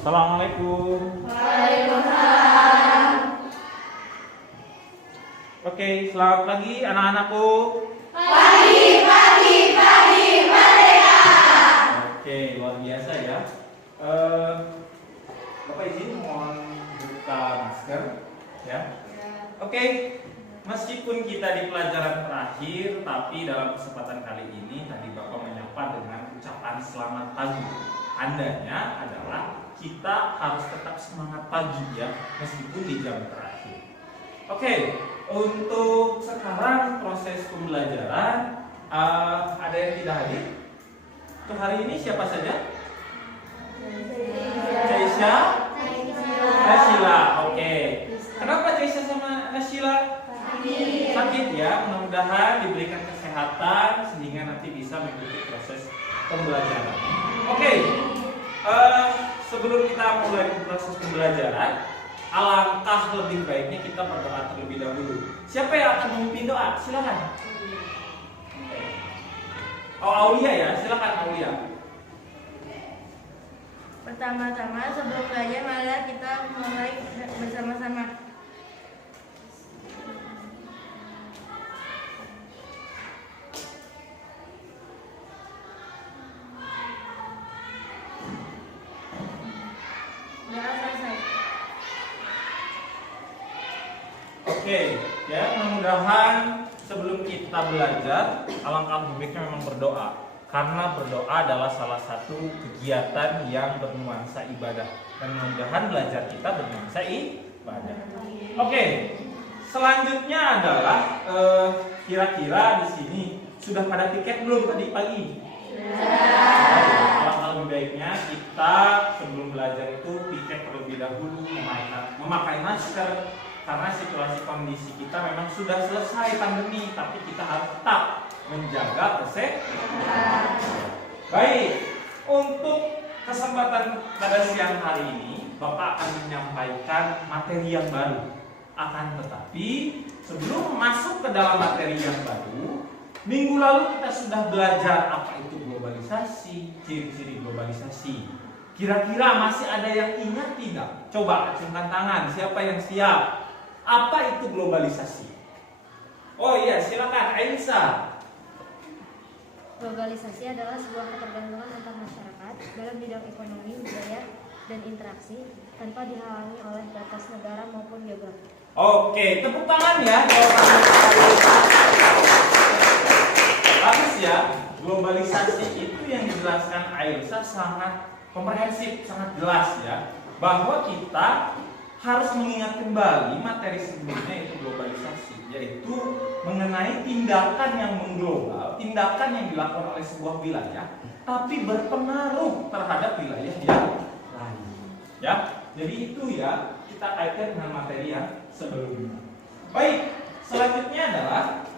Assalamualaikum. Waalaikumsalam. Oke, selamat pagi anak-anakku. Pagi merdeka. Oke, luar biasa ya. Bapak izin mohon buka masker ya. Oke, meskipun kita di pelajaran terakhir, tapi dalam kesempatan kali ini tadi Bapak menyapa dengan ucapan selamat pagi. Tandanya adalah kita harus tetap semangat pagi ya, meskipun di jam terakhir. Oke, untuk sekarang proses pembelajaran ada yang tidak hadir? Untuk hari ini siapa saja? Caisha, Nasila. Oke. Kenapa Caisha sama Nasila? Sakit ya. Mudah-mudahan diberikan kesehatan sehingga nanti bisa mengikuti proses pembelajaran. Oke. Sebelum kita mulai proses pembelajaran, alangkah lebih baiknya kita berdoa terlebih dahulu. Siapa yang akan memimpin doa? Silakan. Oh, Aulia ya, silakan Aulia. Pertama-tama sebelum belajar, mari kita mulai bersama-sama. Doa selesai. Oke, ya mudah-mudahan sebelum kita belajar, alangkah lebih baiknya memang berdoa. Karena berdoa adalah salah satu kegiatan yang bernuansa ibadah. Dan mudah-mudahan belajar kita bernuansa ibadah. Oke, selanjutnya adalah kira-kira di sini sudah pada tiket belum tadi pagi? Alangkah lebih baiknya kita sebelum belajar itu tiket terlebih dahulu, memakai masker. Karena situasi kondisi kita memang sudah selesai pandemi, tapi kita harus tetap menjaga kesehatan. Baik, untuk kesempatan pada siang hari ini, Bapak akan menyampaikan materi yang baru. Akan tetapi, sebelum masuk ke dalam materi yang baru, minggu lalu kita sudah belajar apa itu globalisasi, ciri-ciri globalisasi. Kira-kira masih ada yang ingat tidak? Coba acungkan tangan, siapa yang siap? Apa itu globalisasi? Oh iya, silakan Aisyah. Globalisasi adalah sebuah ketergantungan antar masyarakat dalam bidang ekonomi, budaya, dan interaksi tanpa dihalangi oleh batas negara maupun geografi. Oke, tepuk tangan ya. Bagus ya. Globalisasi itu yang dijelaskan Aisyah sangat komprehensif, sangat jelas ya. Bahwa kita harus mengingat kembali materi sebelumnya itu globalisasi, yaitu mengenai tindakan yang mengglobal, tindakan yang dilakukan oleh sebuah wilayah, tapi berpengaruh terhadap wilayah yang lain. Ya, jadi itu ya kita kaitkan dengan materi yang sebelumnya. Baik, selanjutnya adalah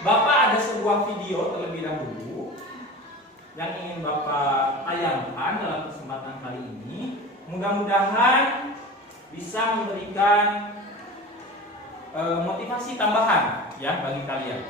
Bapak ada sebuah video terlebih dahulu yang ingin Bapak tayangkan dalam kesempatan kali ini. Mudah-mudahan bisa memberikan motivasi tambahan ya bagi kalian.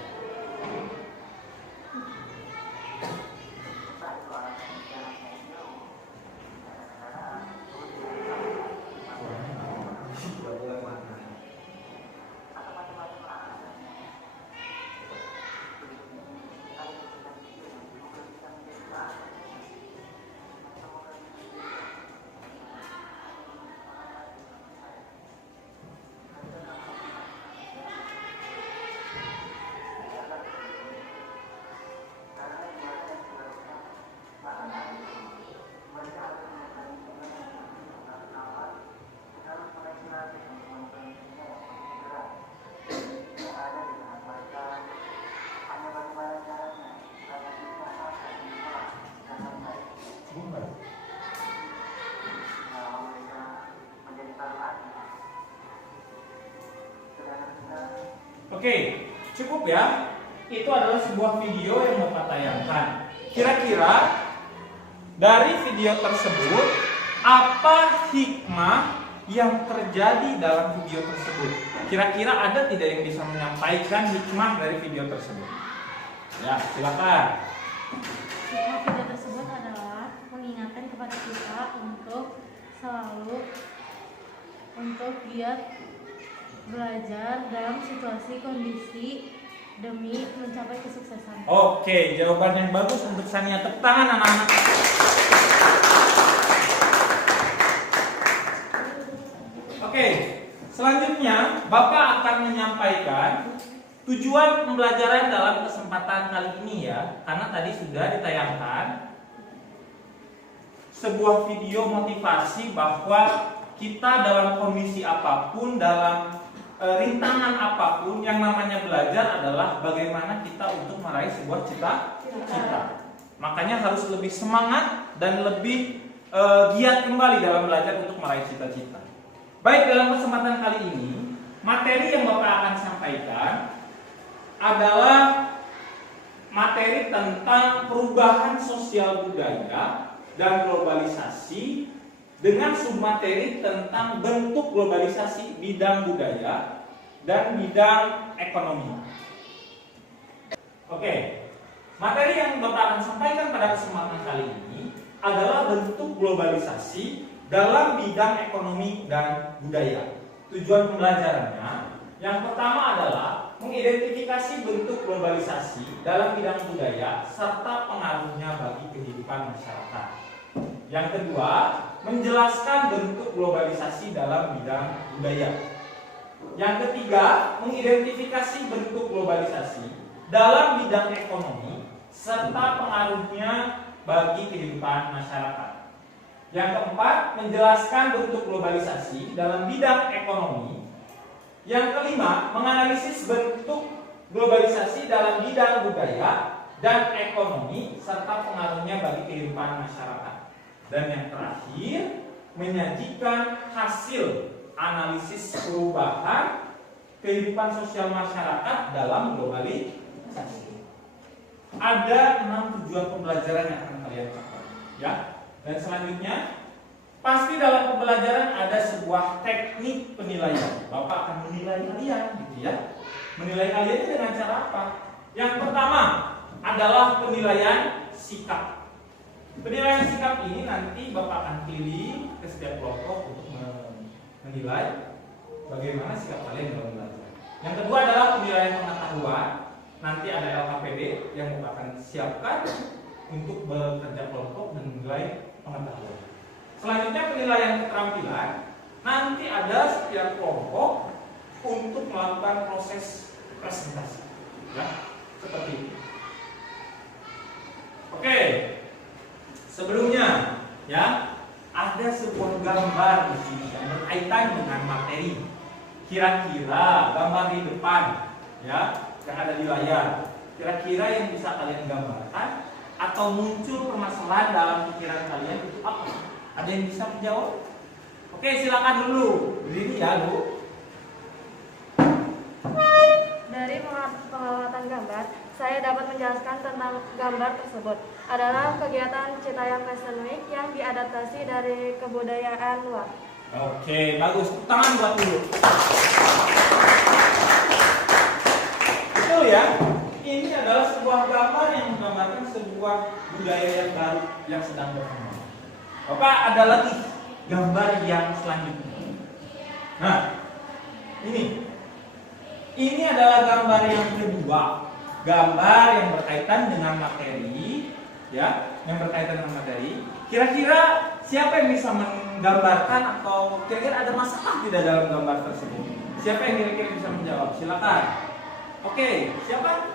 Oke, cukup ya. Itu adalah sebuah video yang Bapak tayangkan. Kira-kira dari video tersebut apa hikmah yang terjadi dalam video tersebut? Kira-kira ada tidak yang bisa menyampaikan hikmah dari video tersebut? Ya, silakan. Hikmah video tersebut adalah mengingatkan kepada kita untuk selalu giat belajar dalam situasi kondisi demi mencapai kesuksesan. Oke, jawaban yang bagus untuk Sania. Tepuk tangan anak-anak. Oke, selanjutnya Bapak akan menyampaikan tujuan pembelajaran dalam kesempatan kali ini ya. Karena tadi sudah ditayangkan sebuah video motivasi bahwa kita dalam kondisi apapun, dalam rintangan apapun, yang namanya belajar adalah bagaimana kita untuk meraih sebuah cita-cita. Makanya harus lebih semangat dan lebih giat kembali dalam belajar untuk meraih cita-cita. Baik, dalam kesempatan kali ini materi yang Bapak akan sampaikan adalah materi tentang perubahan sosial budaya dan globalisasi, dengan submateri tentang bentuk globalisasi bidang budaya dan bidang ekonomi. Oke, materi yang Bapak akan sampaikan pada kesempatan kali ini adalah bentuk globalisasi dalam bidang ekonomi dan budaya. Tujuan pembelajarannya yang pertama adalah mengidentifikasi bentuk globalisasi dalam bidang budaya serta pengaruhnya bagi kehidupan masyarakat. Yang kedua, menjelaskan bentuk globalisasi dalam bidang budaya. Yang ketiga, mengidentifikasi bentuk globalisasi dalam bidang ekonomi serta pengaruhnya bagi kehidupan masyarakat. Yang keempat, menjelaskan bentuk globalisasi dalam bidang ekonomi. Yang kelima, menganalisis bentuk globalisasi dalam bidang budaya dan ekonomi serta pengaruhnya bagi kehidupan masyarakat. Dan yang terakhir, menyajikan hasil analisis perubahan kehidupan sosial masyarakat dalam globalisasi. Ada 6 tujuan pembelajaran yang akan kalian capai, ya. Dan selanjutnya, pasti dalam pembelajaran ada sebuah teknik penilaian. Bapak akan menilai kalian, gitu ya. Menilai kalian itu dengan cara apa? Yang pertama adalah penilaian sikap. Penilaian sikap ini nanti Bapak akan pilih ke setiap kelompok untuk menilai bagaimana sikap kalian dalam belajar. Yang kedua adalah penilaian pengetahuan. Nanti ada LKPD yang Bapak akan siapkan untuk bekerja kelompok dan menilai pengetahuan. Selanjutnya penilaian keterampilan. Nanti ada setiap kelompok untuk melakukan proses presentasi, ya, seperti ini. Oke. Sebelumnya, ya, ada sebuah gambar di sini yang berkaitan dengan materi. Kira-kira gambar di depan, ya, yang ada di layar, kira-kira yang bisa kalian gambarkan atau muncul permasalahan dalam pikiran kalian itu apa? Ada yang bisa menjawab? Oke, silakan dulu. Berdiri ya, Bu. Dari pengamatan gambar, saya dapat menjelaskan tentang gambar tersebut. Adalah kegiatan Citayam Fashion Week yang diadaptasi dari kebudayaan luar. Oke, bagus. Tangan buat dulu. Betul ya? Ini adalah sebuah gambar yang menggambarkan sebuah budaya yang baru yang sedang berkembang. Bapak, ada lagi gambar yang selanjutnya. Nah, ini adalah gambar yang kedua. Gambar yang berkaitan dengan materi, ya, yang berkaitan dengan materi. Kira-kira siapa yang bisa menggambarkan atau kira-kira ada masalah tidak dalam gambar tersebut? Siapa yang kira-kira bisa menjawab? Silakan. Oke, siapa?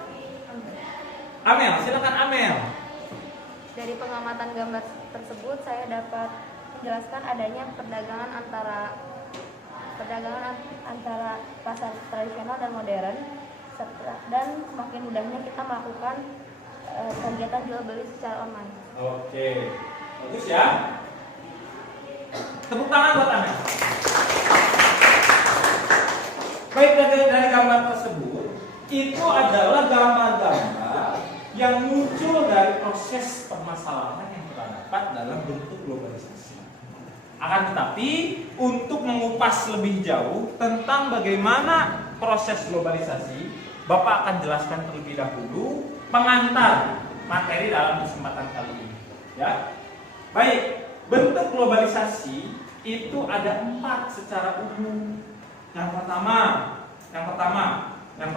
Amel, silakan Amel. Dari pengamatan gambar tersebut, saya dapat menjelaskan adanya perdagangan antara pasar tradisional dan modern, dan semakin mudahnya kita melakukan kegiatan jual beli secara online. Oke, bagus ya. Tepuk tangan buat Amel. Baik, dari gambar tersebut, itu adalah gambar-gambar yang muncul dari proses permasalahan yang terdapat dalam bentuk globalisasi. Akan tetapi, untuk mengupas lebih jauh tentang bagaimana proses globalisasi, Bapak akan jelaskan terlebih dahulu pengantar materi dalam kesempatan kali ini. Ya, Baik, bentuk globalisasi itu ada 4 secara umum. Yang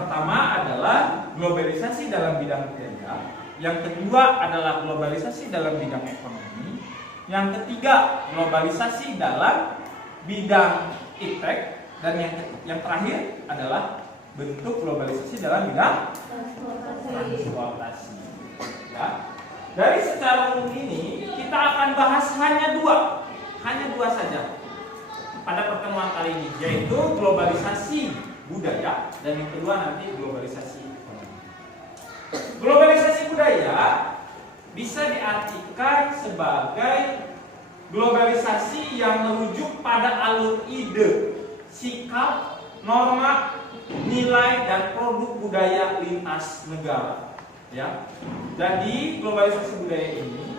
pertama adalah globalisasi dalam bidang budaya. Yang kedua adalah globalisasi dalam bidang ekonomi. Yang ketiga, globalisasi dalam bidang iptek. Dan yang terakhir adalah bentuk globalisasi dalam bidang transportasi. Ya. Dari secara umum ini kita akan bahas hanya dua saja pada pertemuan kali ini, yaitu globalisasi budaya dan yang kedua nanti globalisasi ekonomi. Globalisasi budaya bisa diartikan sebagai globalisasi yang merujuk pada alur ide, sikap, norma, nilai dan produk budaya lintas negara. Ya, jadi globalisasi budaya ini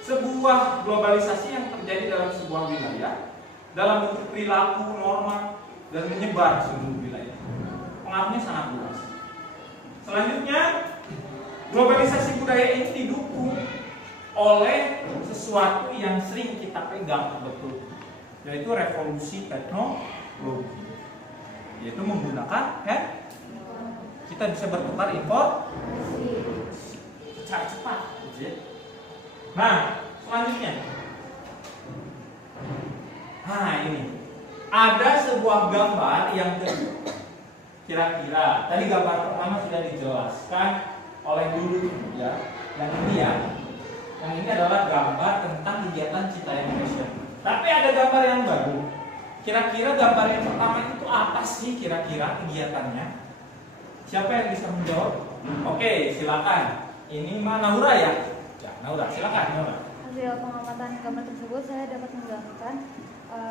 sebuah globalisasi yang terjadi dalam sebuah wilayah dalam bentuk perilaku, norma dan menyebar seluruh wilayah. Pengaruhnya sangat luas. Selanjutnya, globalisasi budaya ini didukung oleh sesuatu yang sering kita pegang betul, yaitu revolusi teknologi, yaitu menggunakan kita bisa bertukar informasi secara cepat, gitu ya. Nah, selanjutnya, ini ada sebuah gambar yang kira-kira tadi gambar pertama sudah dijelaskan oleh Dulu ya. Yang ini adalah gambar tentang kegiatan Citayam Fashion. Tapi ada gambar yang baru. Kira-kira gambar yang pertama itu apa sih kira-kira kegiatannya? Siapa yang bisa menjawab? Oke, silakan. Ini Naura ya? Ya, Naura, silakan Naura. Hasil pengamatan gambar tersebut saya dapat menjelaskan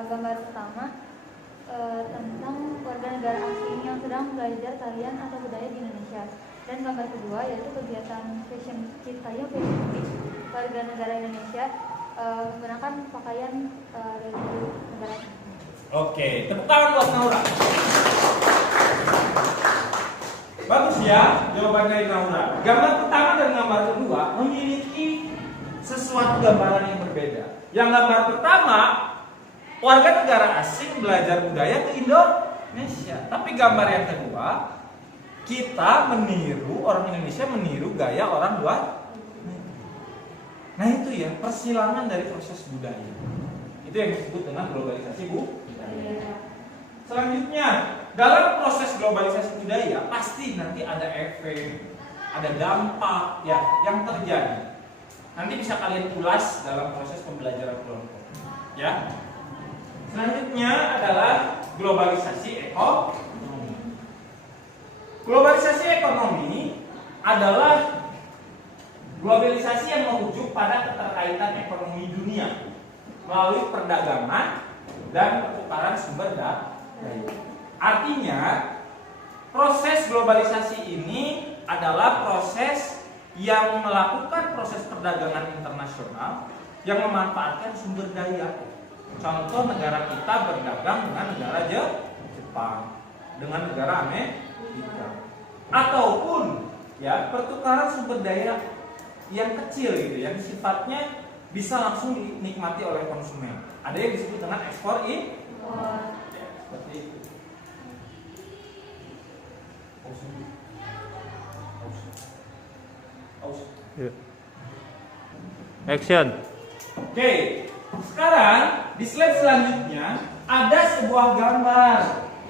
gambar pertama tentang warga negara asing yang sedang belajar tarian atau budaya di Indonesia. Dan gambar kedua yaitu kegiatan Fashion Citayam Fashion Week warga negara Indonesia menggunakan pakaian religius negara. Oke, tepuk tangan buat Naura. Bagus ya jawaban dari Naura. Gambar pertama dan gambar kedua memiliki sesuatu gambaran yang berbeda. Yang gambar pertama, warga negara asing belajar budaya ke Indonesia. Tapi gambar yang kedua, orang Indonesia meniru gaya orang luar. Nah itu ya, persilangan dari proses budaya. Itu yang disebut dengan globalisasi budaya. Selanjutnya, dalam proses globalisasi budaya pasti nanti ada efek, ada dampak ya yang terjadi. Nanti bisa kalian ulas dalam proses pembelajaran kelompok. Ya. Selanjutnya adalah globalisasi ekonomi. Globalisasi ekonomi adalah globalisasi yang merujuk pada keterkaitan ekonomi dunia melalui perdagangan dan pertukaran sumber daya. Artinya, proses globalisasi ini adalah proses yang melakukan proses perdagangan internasional yang memanfaatkan sumber daya. Contoh, negara kita berdagang dengan negara Jepang, dengan negara Amerika, ataupun ya pertukaran sumber daya yang kecil gitu, yang sifatnya bisa langsung dinikmati oleh konsumen. Ada yang disebut dengan ekspor impor. Ya, seperti itu. Action. Oke, sekarang di slide selanjutnya ada sebuah gambar,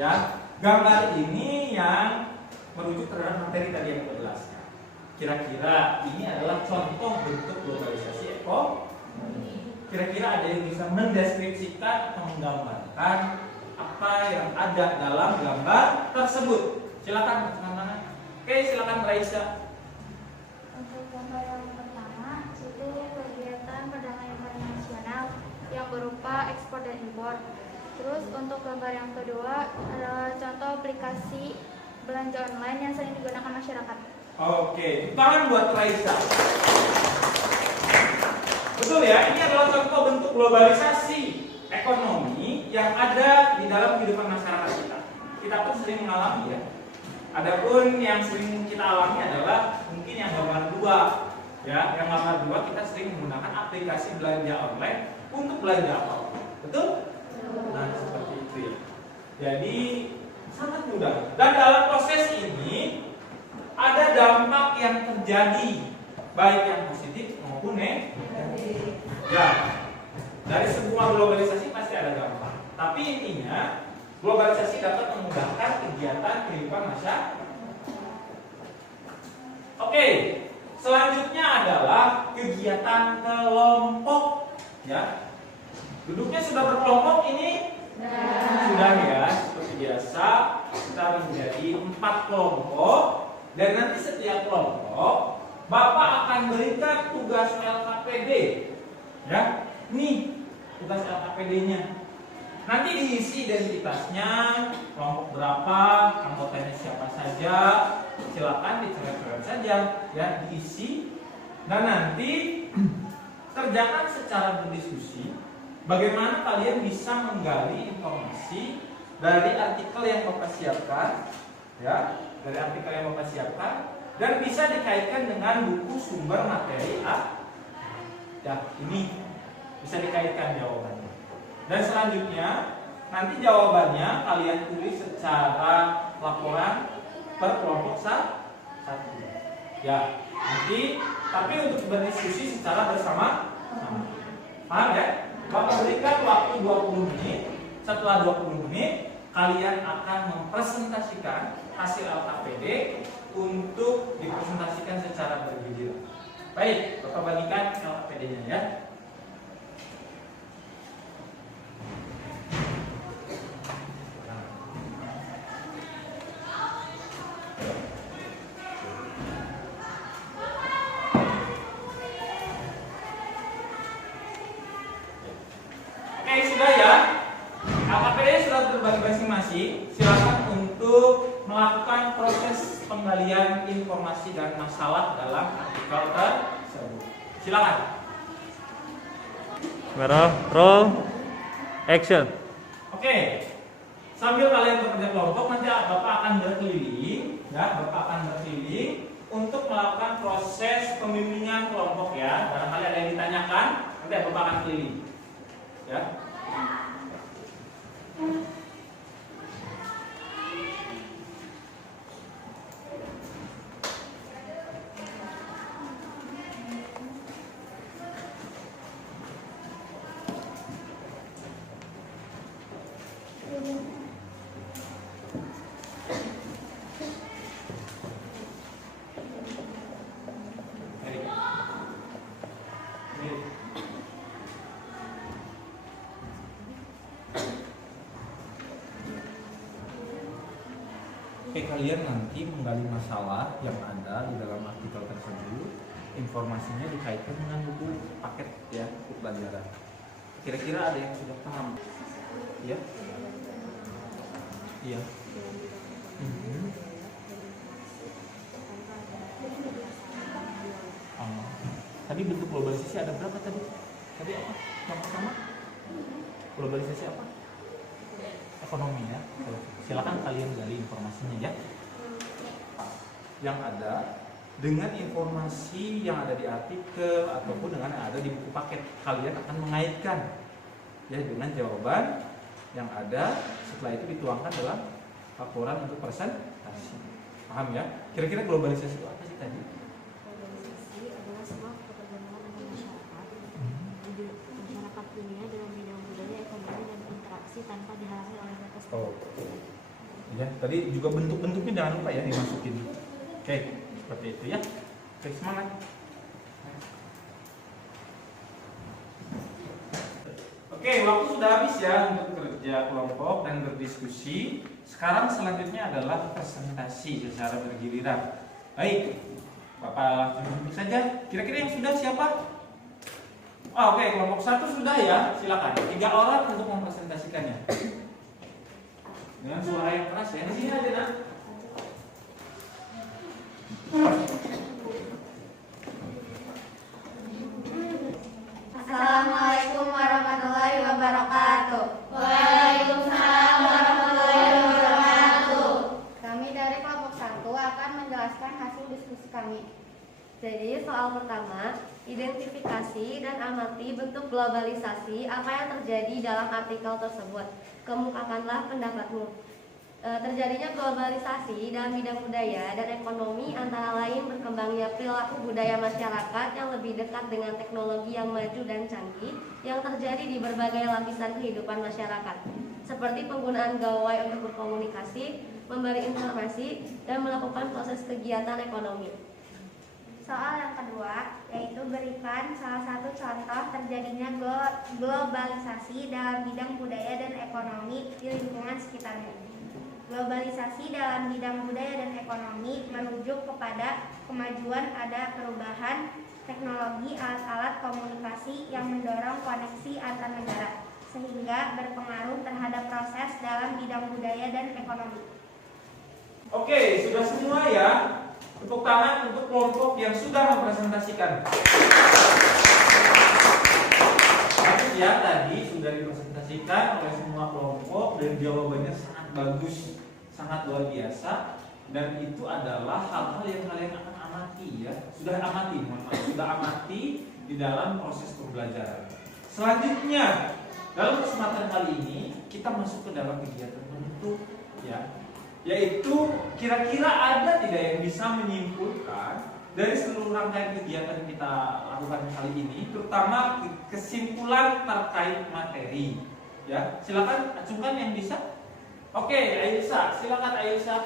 ya. Gambar ini yang merujuk terhadap materi tadi yang kita jelaskan. Kira-kira ini adalah contoh bentuk globalisasi ekonomi. Kira-kira ada yang bisa mendeskripsikan atau menggambarkan apa yang ada dalam gambar tersebut? Silakan teman-teman. Oke, silakan Raisa. Untuk gambar yang pertama itu kegiatan perdagangan internasional yang berupa ekspor dan impor. Terus untuk gambar yang kedua adalah contoh aplikasi belanja online yang sering digunakan masyarakat. Oke, tangan buat Raisa. Betul ya, ini adalah contoh bentuk globalisasi ekonomi yang ada di dalam kehidupan masyarakat kita. Kita pun sering mengalami ya. Adapun yang sering kita alami adalah mungkin yang gambar dua, Ya, yang gambar 2 kita sering menggunakan aplikasi belanja online untuk belanja apa? Betul? Nah, seperti itu ya. Jadi sangat mudah. Dan dalam proses ini ada dampak yang terjadi, baik yang positif maupun negatif. Ya, dari sebuah globalisasi pasti ada dampak. Tapi intinya globalisasi dapat memudahkan kegiatan kehidupan masyarakat. Oke, selanjutnya adalah kegiatan kelompok. Ya, duduknya sudah berkelompok ini? Sudah ya, seperti biasa kita menjadi 4 kelompok dan nanti setiap kelompok Bapak akan berikan tugas LKPD. Ya, nih tugas LKPD-nya. Nanti diisi identitasnya, kelompok berapa, anggotanya siapa saja, silakan dicoret-coret saja, ya diisi. Dan nanti kerjakan secara berdiskusi. Bagaimana kalian bisa menggali informasi dari artikel yang Bapak siapkan, ya, dari artikel yang Bapak siapkan, dan bisa dikaitkan dengan buku sumber materi A. Ya, ini bisa dikaitkan jawabannya. Dan selanjutnya nanti jawabannya kalian tulis secara laporan per kelompok satu. Ya, nanti tapi untuk berdiskusi secara bersama. Paham ya? Bapak berikan waktu 20 menit. Setelah 20 menit kalian akan mempresentasikan hasil LKPD untuk dipresentasikan secara bergiliran. Baik, Bapak bandingkan LKPD-nya ya. Sudah ya, LKPD sudah terbagi masing-masing. Silakan untuk melakukan proses penggalian informasi dan masalah dalam artikel tersebut. Silakan. Kamera, roll, action. Oke, sambil kalian bekerja kelompok nanti Bapak akan berkeliling, ya, Bapak akan berkeliling untuk melakukan proses pembimbingan kelompok ya. Barangkali ada yang ditanyakan, nanti Bapak akan keliling, ya. Oke, kalian nanti menggali masalah yang ada di dalam artikel tersebut, informasinya dikaitkan dengan buku paket ya, buku pelajaran. Kira-kira ada yang sudah paham? Iya? Iya. Tadi bentuk globalisasi ada berapa tadi? Tadi apa? Yang pertama? Globalisasi apa? Ekonomi ya. Silakan kalian gali informasinya ya. Yang ada dengan informasi yang ada di artikel ataupun dengan yang ada di buku paket, kalian akan mengaitkan ya dengan jawaban yang ada. Setelah itu dituangkan dalam laporan untuk presentasi. Paham ya? Kira-kira globalisasi itu apa sih tadi? Globalisasi adalah sebuah ketergantungan antara masyarakat dunia dalam bidang budaya, ekonomi, dan interaksi tanpa dihalangi oleh batas. Oh. Ya, tadi juga bentuk-bentuknya jangan lupa ya dimasukin. Oke, seperti itu ya. Oke, semangat. Oke, waktu sudah habis ya untuk kerja kelompok dan berdiskusi. Sekarang selanjutnya adalah presentasi secara bergiliran. Baik, Bapak langsung duduk saja. Kira-kira yang sudah siapa? Oh, oke, kelompok 1 sudah ya. Silakan. 3 orang untuk mempresentasikannya. Dengan suara yang keras ya. Di sini aja nak. Assalamualaikum warahmatullahi wabarakatuh. Waalaikumsalam warahmatullahi wabarakatuh. Kami dari kelompok 1 akan menjelaskan hasil diskusi kami. Jadi soal pertama, identifikasi dan amati bentuk globalisasi apa yang terjadi dalam artikel tersebut. Kemukakanlah pendapatmu. Terjadinya globalisasi dalam bidang budaya dan ekonomi antara lain berkembangnya perilaku budaya masyarakat yang lebih dekat dengan teknologi yang maju dan canggih yang terjadi di berbagai lapisan kehidupan masyarakat, seperti penggunaan gawai untuk berkomunikasi, memberi informasi, dan melakukan proses kegiatan ekonomi. Soal yang kedua, yaitu berikan salah satu contoh terjadinya globalisasi dalam bidang budaya dan ekonomi di lingkungan sekitarmu. Globalisasi dalam bidang budaya dan ekonomi merujuk kepada kemajuan ada perubahan teknologi alat-alat komunikasi yang mendorong koneksi antar negara, sehingga berpengaruh terhadap proses dalam bidang budaya dan ekonomi. Oke, sudah semua ya. Tepuk tangan untuk kelompok yang sudah mempresentasikan. Bagus ya, tadi sudah dipresentasikan oleh semua kelompok dan jawabannya sangat bagus, sangat luar biasa. Dan itu adalah hal-hal yang kalian akan amati ya. Sudah amati di dalam proses pembelajaran. Selanjutnya, dalam kesempatan kali ini kita masuk ke dalam kegiatan penutup ya. Yaitu kira-kira ada tidak yang bisa menyimpulkan dari seluruh rangkaian kegiatan yang kita lakukan kali ini, terutama kesimpulan terkait materi. Ya, silakan acungkan yang bisa. Oke, Aisyah, silakan Aisyah.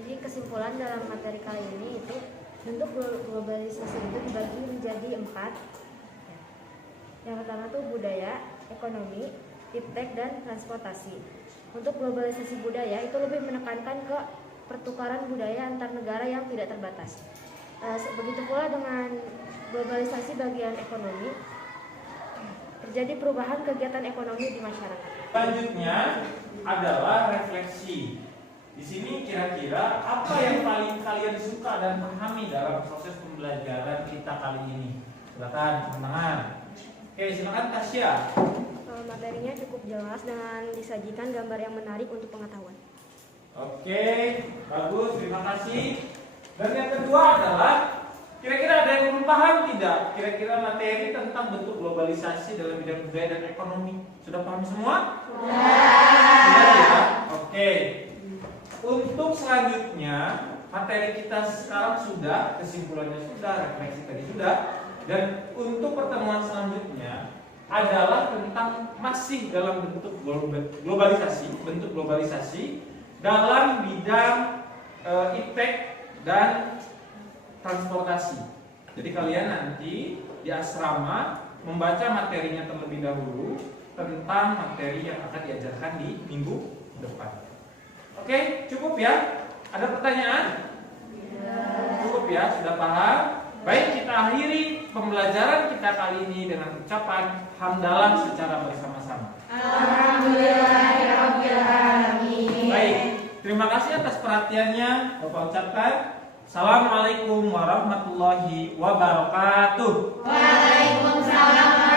Jadi kesimpulan dalam materi kali ini itu bentuk globalisasi itu dibagi menjadi 4. Yang pertama tuh budaya, ekonomi, iptek, dan transportasi. Untuk globalisasi budaya itu lebih menekankan ke pertukaran budaya antar negara yang tidak terbatas. Begitu pula dengan globalisasi bagian ekonomi, terjadi perubahan kegiatan ekonomi di masyarakat. Selanjutnya adalah refleksi. Di sini kira-kira apa yang paling kalian suka dan pahami dalam proses pembelajaran kita kali ini? Silakan teman-teman. Oke, silakan Tasya. Materinya cukup jelas dengan disajikan gambar yang menarik untuk pengetahuan. Oke, bagus, terima kasih. Dan yang kedua adalah kira-kira ada yang belum paham tidak? Kira-kira materi tentang bentuk globalisasi dalam bidang budaya dan ekonomi. Sudah paham semua? Sudah ya? Oke. Untuk selanjutnya, materi kita sekarang sudah, kesimpulannya sudah, refleksi tadi sudah. Dan untuk pertemuan selanjutnya adalah tentang masih dalam bentuk globalisasi dalam bidang iptek dan transportasi. Jadi kalian nanti di asrama membaca materinya terlebih dahulu tentang materi yang akan diajarkan di minggu depan. Oke, cukup ya? Ada pertanyaan? Cukup ya, sudah paham? Baik, kita akhiri pembelajaran kita kali ini dengan ucapan hamdalah secara bersama-sama. Alhamdulillahirabbil alamin. Baik, terima kasih atas perhatiannya. Bapak ucapkan Assalamualaikum warahmatullahi wabarakatuh. Waalaikumsalam.